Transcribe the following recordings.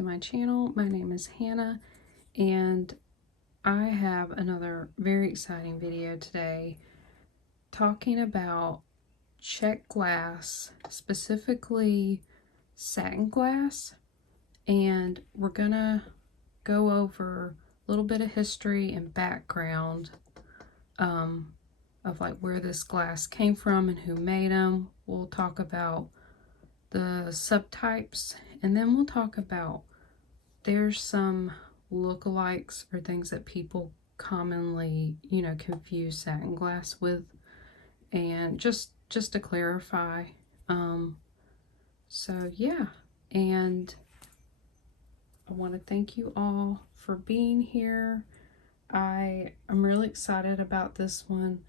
to my channel. My name is Hannah and I have another very exciting video today talking about Czech glass, specifically satin glass, and we're gonna go over a little bit of history and background of like where this glass came from and who made them. We'll talk about the subtypes, and then we'll talk about there's some lookalikes or things that people commonly, confuse satin glass with, and just to clarify. So yeah, and I want to thank you all for being here. I'm really excited about this one.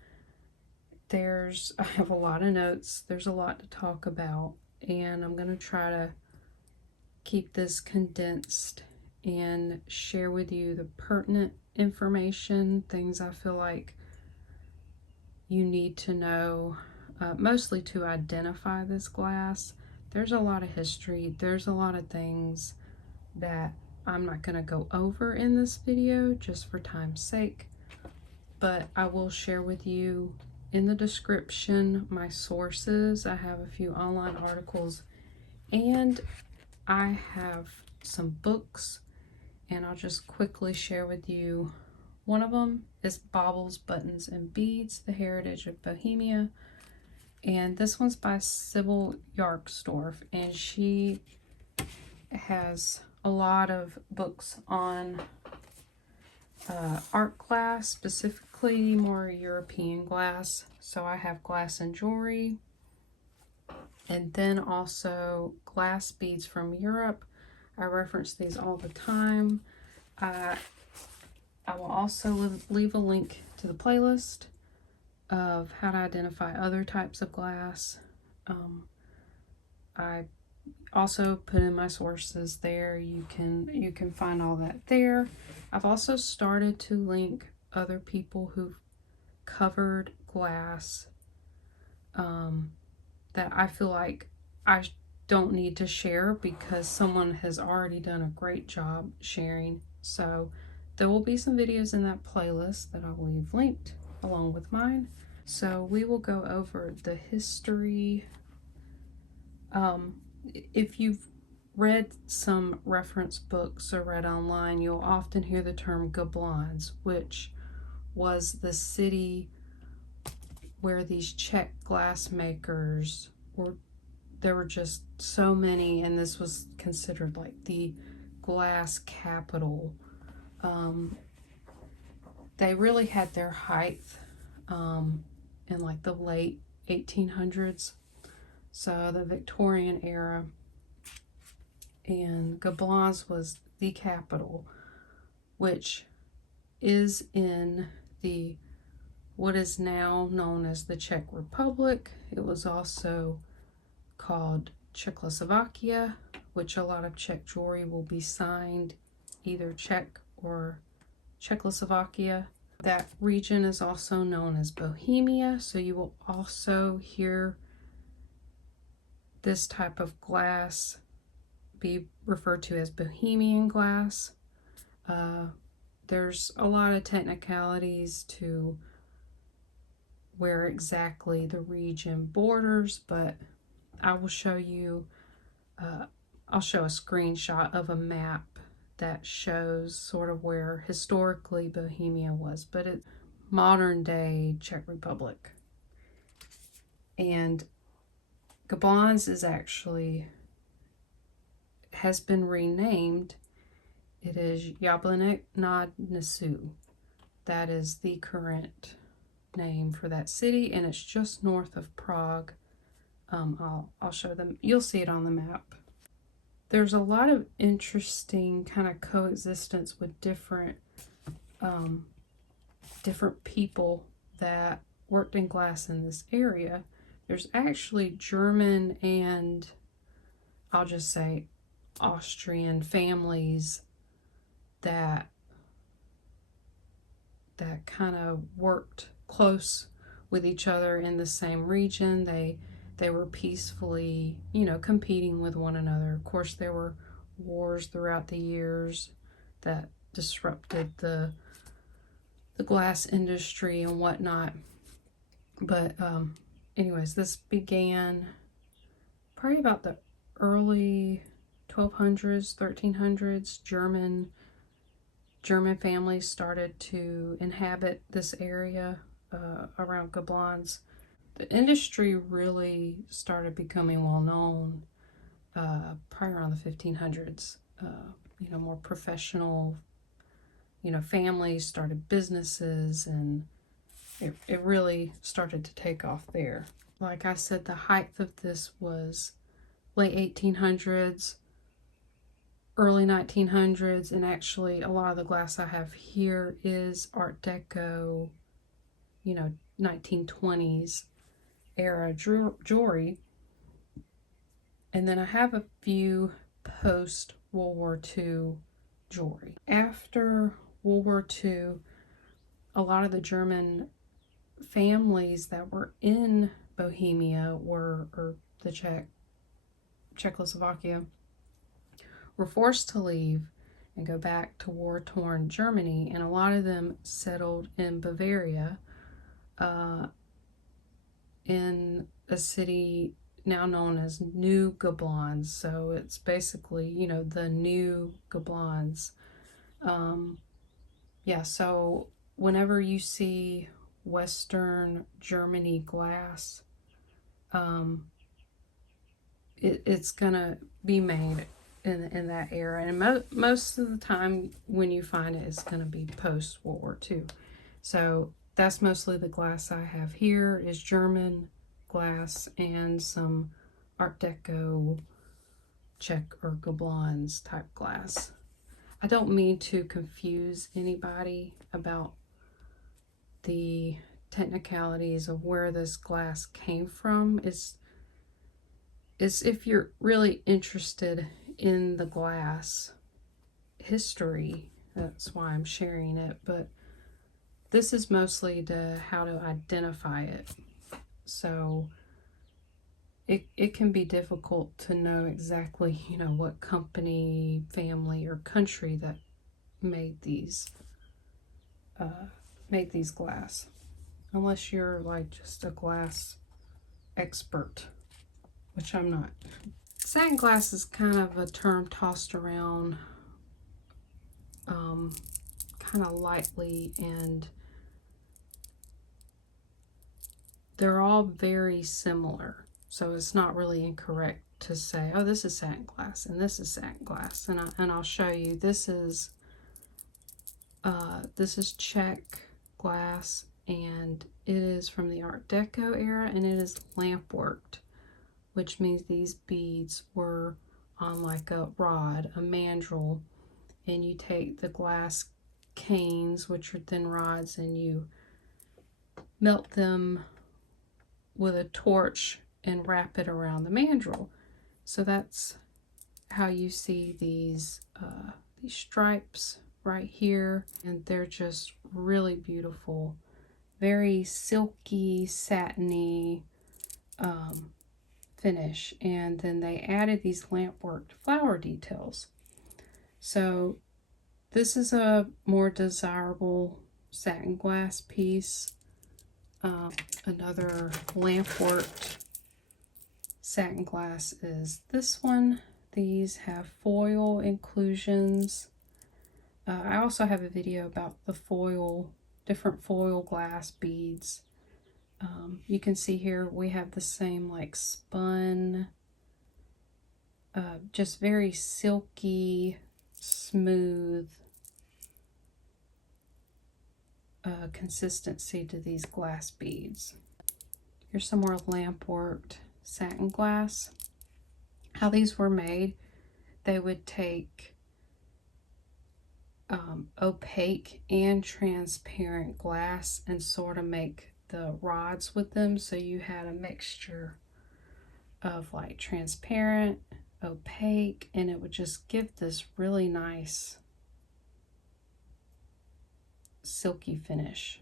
I have a lot of notes. There's a lot to talk about, and I'm going to try to keep this condensed and share with you the pertinent information, things I feel like you need to know, mostly to identify this glass. There's a lot of history. There's a lot of things that I'm not going to go over in this video just for time's sake, but I will share with you in the description my sources. I have a few online articles and I have some books, and I'll just quickly share with you. One of them is Baubles, Buttons and Beads, The Heritage of Bohemia, and this one's by Sibylle Jargstorf, and she has a lot of books on art glass, specifically more European glass. So I have glass and jewelry, and then also glass beads from Europe. I reference these all the time. I will also leave a link to the playlist of how to identify other types of glass. I also put in my sources there. You can find all that there. I've also started to link other people who've covered glass that I feel like I don't need to share because someone has already done a great job sharing. So there will be some videos in that playlist that I'll leave linked along with mine. So we will go over the history. If you've read some reference books or read online, you'll often hear the term Gablans, which was the city where these Czech glass makers were. There were just so many, and this was considered like the glass capital. They really had their height in like the late 1800s, so the Victorian era, and Gablans was the capital, which is in what is now known as the Czech Republic. It was also called Czechoslovakia, which a lot of Czech jewelry will be signed either Czech or Czechoslovakia. That region is also known as Bohemia, so you will also hear this type of glass be referred to as Bohemian glass. There's a lot of technicalities to where exactly the region borders, but I will show you, I'll show a screenshot of a map that shows sort of where historically Bohemia was, but it's modern day Czech Republic. And Gablans has been renamed. It is Jablanek nad Nisou. That is the current name for that city, and it's just north of Prague. I'll show them. You'll see it on the map. There's a lot of interesting kind of coexistence with different people that worked in glass in this area. There's actually German and I'll just say Austrian families that kind of worked close with each other in the same region. They were peacefully, competing with one another. Of course, there were wars throughout the years that disrupted the glass industry and whatnot. But anyways, this began probably about the early 1200s, 1300s. German families started to inhabit this area around Gablons. The industry really started becoming well known probably around the 1500s. More professional, families started businesses, and it really started to take off there. Like I said, the height of this was late 1800s, early 1900s, and actually a lot of the glass I have here is Art Deco, 1920s era jewelry. And then I have a few post World War II jewelry. After World War II, a lot of the German families that were in Bohemia or the Czechoslovakia were forced to leave and go back to war-torn Germany, and a lot of them settled in Bavaria, in a city now known as New Gablons. So it's basically, the new Gablons. So whenever you see Western Germany glass, it's gonna be made in that era, and most of the time when you find it, it's gonna be post World War II. So that's mostly the glass I have here is German glass and some Art Deco Czech or Gablons type glass. I don't mean to confuse anybody about the technicalities of where this glass came from. It's if you're really interested in the glass history, that's why I'm sharing it, but this is mostly how to identify it. So it can be difficult to know exactly, what company, family, or country that made these glass, unless you're like just a glass expert, which I'm not. Satin glass is kind of a term tossed around kind of lightly, and they're all very similar. So it's not really incorrect to say, oh, this is satin glass and this is satin glass. And I'll show you. This is Czech glass, and it is from the Art Deco era, and it is lampworked, which means these beads were on like a rod, a mandrel, and you take the glass canes, which are thin rods, and you melt them with a torch and wrap it around the mandrel. So that's how you see these stripes right here, and they're just really beautiful, very silky, satiny finish. And then they added these lampworked flower details. So this is a more desirable satin glass piece. Another lampworked satin glass is this one. These have foil inclusions. I also have a video about the different foil glass beads. You can see here we have the same like spun, just very silky, smooth consistency to these glass beads. Here's some more lampworked satin glass. How these were made, they would take opaque and transparent glass and sort of make the rods with them, so you had a mixture of like transparent, opaque, and it would just give this really nice silky finish.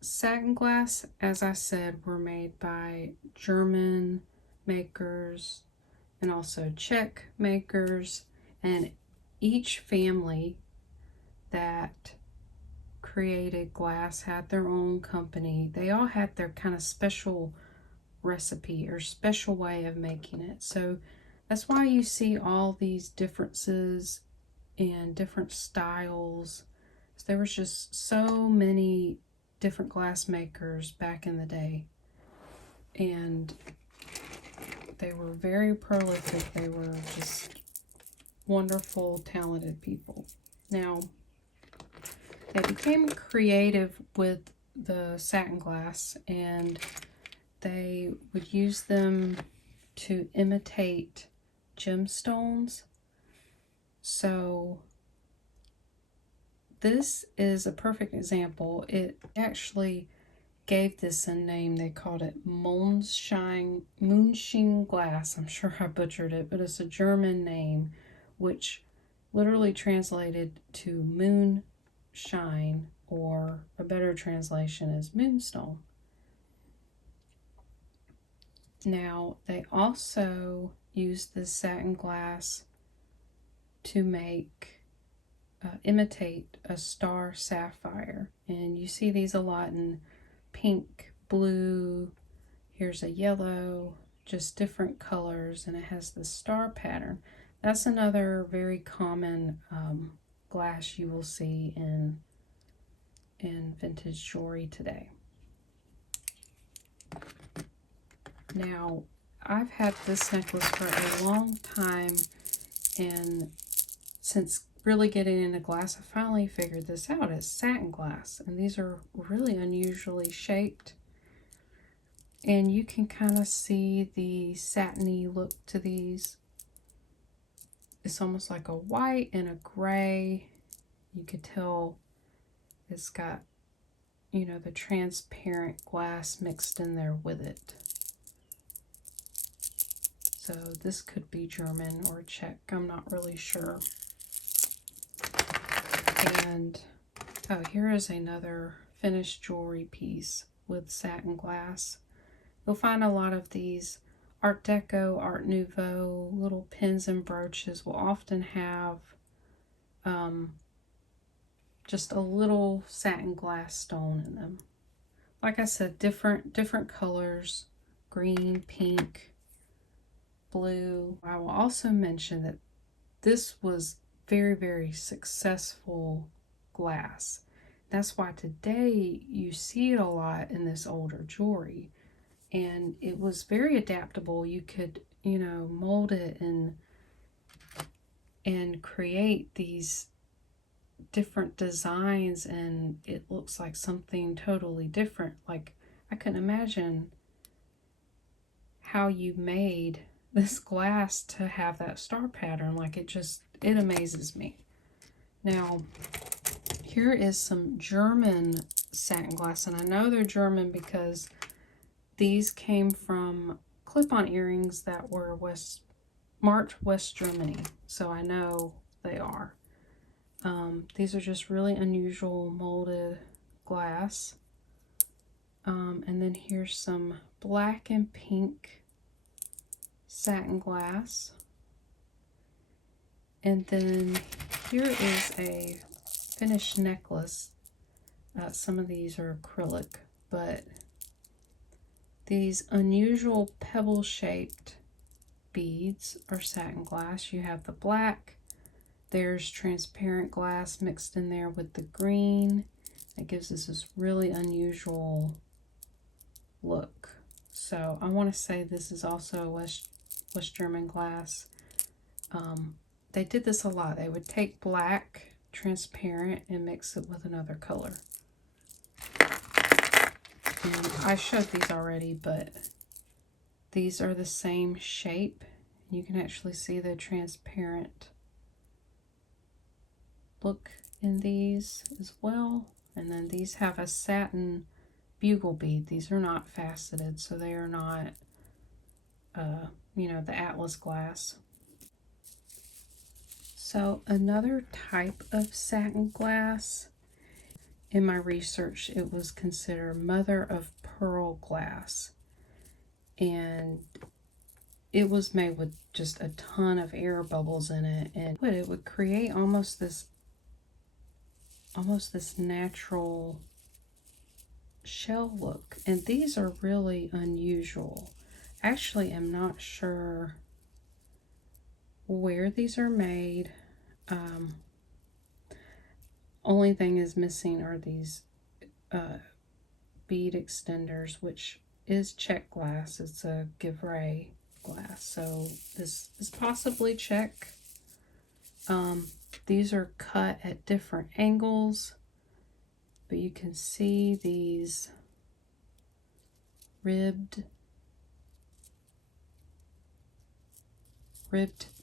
Satin glass, as I said, were made by German makers and also Czech makers, And each family that created glass had their own company. They all had their kind of special recipe or special way of making it. So that's why you see all these differences and different styles. There was just so many different glass makers back in the day, and they were very prolific. They were just wonderful, talented people. Now, they became creative with the satin glass, and they would use them to imitate gemstones. So this is a perfect example. It actually gave this a name. They called it moonshine glass. I'm sure I butchered it, but it's a German name, which literally translated to moonshine, or a better translation is moonstone. Now, they also used this satin glass to imitate a star sapphire. And you see these a lot in pink, blue, here's a yellow, just different colors, and it has the star pattern. That's another very common glass you will see in vintage jewelry today. Now, I've had this necklace for a long time, and since really getting into glass, I finally figured this out. It's satin glass, and these are really unusually shaped. And you can kind of see the satiny look to these. It's almost like a white and a gray. You could tell it's got, you know, the transparent glass mixed in there with it. So this could be German or Czech, I'm not really sure. And oh, here is another finished jewelry piece with satin glass. You'll find a lot of these Art Deco, Art Nouveau, little pins and brooches will often have just a little satin glass stone in them. Like I said, different colors, green, pink, blue. I will also mention that this was very, very successful glass. That's why today you see it a lot in this older jewelry. And it was very adaptable. You could, you know, mold it and create these different designs, and it looks like something totally different. Like, I couldn't imagine how you made this glass to have that star pattern. Like, it amazes me. Now, here is some German satin glass, and I know they're German because these came from clip-on earrings that were marked West Germany, so I know they are. These are just really unusual molded glass. And then here's some black and pink satin glass. And then here is a finished necklace. Some of these are acrylic, but these unusual pebble-shaped beads are satin glass. You have the black. There's transparent glass mixed in there with the green. It gives us this really unusual look. So I want to say this is also West German glass. They did this a lot. They would take black, transparent, and mix it with another color. And I showed these already, but these are the same shape. You can actually see the transparent look in these as well. And then these have a satin bugle bead. These are not faceted, so they are not, you know, the Atlas glass. So another type of satin glass, in my research, it was considered mother of pearl glass. And it was made with just a ton of air bubbles in it, and it would create almost this natural shell look. And these are really unusual. Actually, I'm not sure where these are made. Only thing is missing are these bead extenders, which is Czech glass. It's a Givray glass, so this is possibly Czech. These are cut at different angles, but you can see these ribbed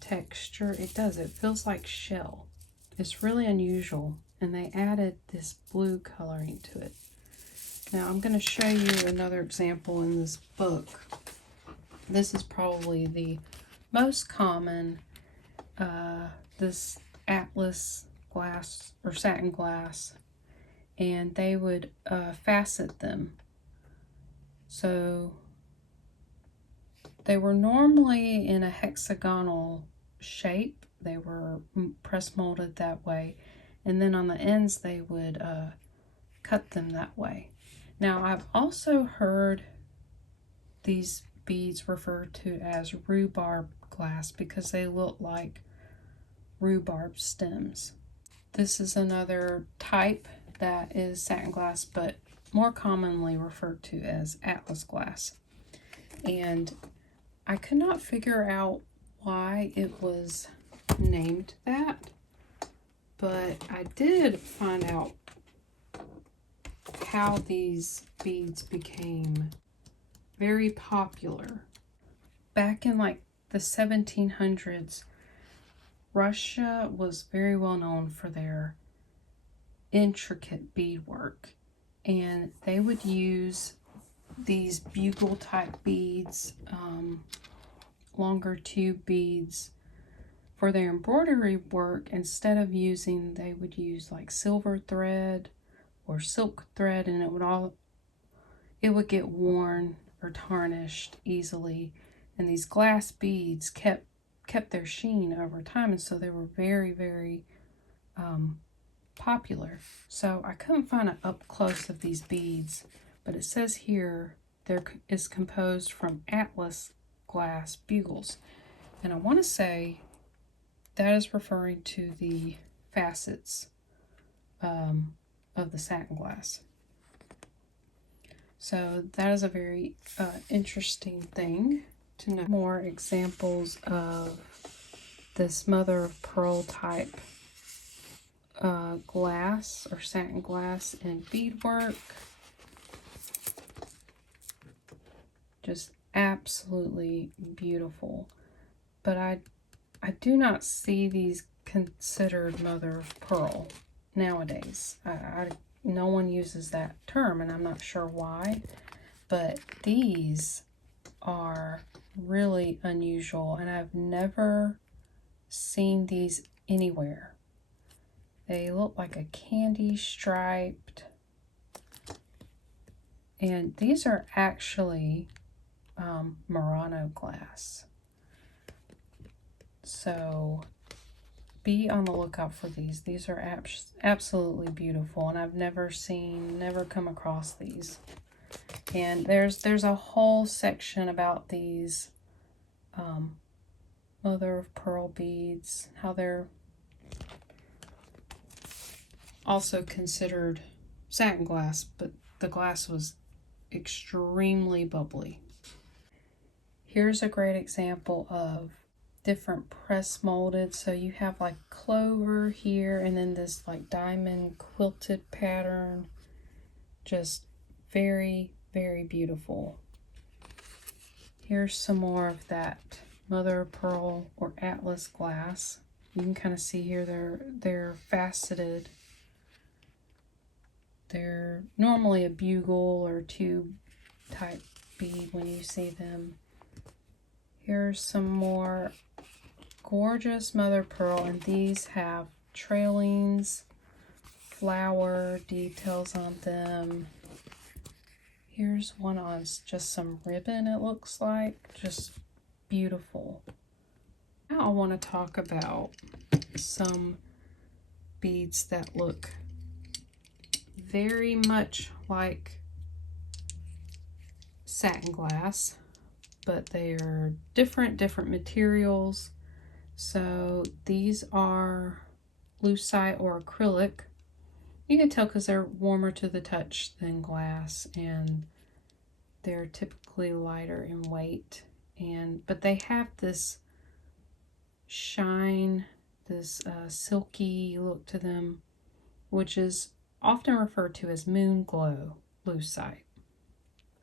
texture. It feels like shell. It's really unusual, and they added this blue coloring to it. Now I'm going to show you another example in this book. This is probably the most common, this Atlas glass or satin glass, and they would facet them. So they were normally in a hexagonal shape. They were press molded that way, and then on the ends they would cut them that way. Now I've also heard these beads referred to as rhubarb glass because they look like rhubarb stems. This is another type that is satin glass, but more commonly referred to as Atlas glass. And I could not figure out why it was named that, but I did find out how these beads became very popular. Back in like the 1700s, Russia was very well known for their intricate beadwork, and they would use these bugle type beads, longer tube beads, for their embroidery work. Instead of using, they would use like silver thread or silk thread, and it would get worn or tarnished easily, and these glass beads kept their sheen over time, and so they were very, very popular. So I couldn't find an up close of these beads, but it says here there is composed from Atlas glass bugles, and I want to say that is referring to the facets of the satin glass. So that is a very interesting thing to know. More examples of this mother of pearl type glass or satin glass in beadwork. Just absolutely beautiful. But I do not see these considered mother of pearl nowadays. No one uses that term, and I'm not sure why, but these are really unusual, and I've never seen these anywhere. They look like a candy striped, and these are actually Murano glass. So be on the lookout for these. These are absolutely beautiful, and I've never come across these. And there's a whole section about these mother of pearl beads, how they're also considered satin glass, but the glass was extremely bubbly. Here's a great example of different press molded. So you have like clover here, and then this like diamond quilted pattern. Just very, very beautiful. Here's some more of that mother of pearl or Atlas glass. You can kind of see here they're faceted. They're normally a bugle or tube type bead when you see them. Here's some more gorgeous mother of pearl, and these have trailings, flower details on them. Here's one on just some ribbon, it looks like. Just beautiful. Now I want to talk about some beads that look very much like satin glass, but they are different materials. So these are lucite or acrylic. You can tell because they're warmer to the touch than glass, and they're typically lighter in weight. But they have this shine, this silky look to them, which is often referred to as moon glow lucite,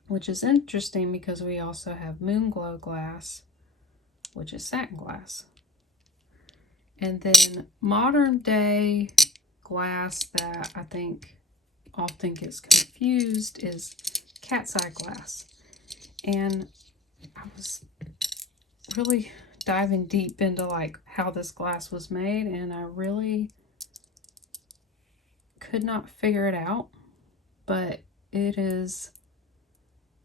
which is interesting because we also have moon glow glass, which is satin glass. And then modern day glass that I think often gets confused is cat's eye glass. And I was really diving deep into like how this glass was made, and I really could not figure it out, but it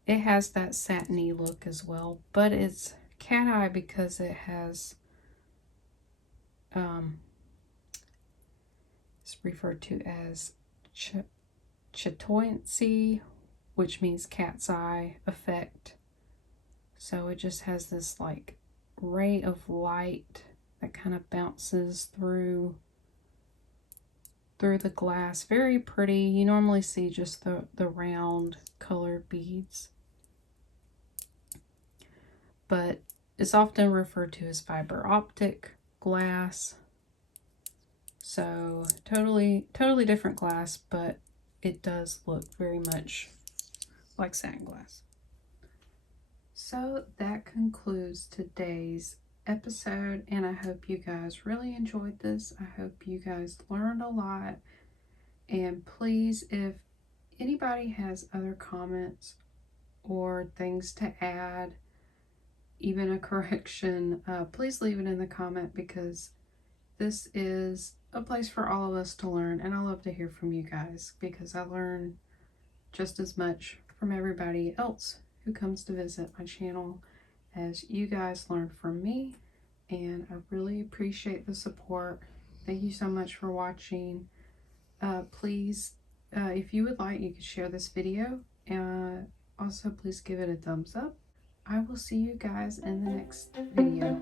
has that satiny look as well, but it's cat eye because it has it's referred to as chatoyancy, which means cat's eye effect. So it just has this like ray of light that kind of bounces through the glass. Very pretty. You normally see just the round colored beads, but it's often referred to as fiber optic glass. So totally different glass, but it does look very much like satin glass. So that concludes today's episode, and I hope you guys really enjoyed this. I hope you guys learned a lot, and please, if anybody has other comments or things to add, even a correction, please leave it in the comment, because this is a place for all of us to learn, and I love to hear from you guys because I learn just as much from everybody else who comes to visit my channel as you guys learn from me, and I really appreciate the support. Thank you so much for watching. Please, if you would like, you could share this video. Also, please give it a thumbs up. I will see you guys in the next video.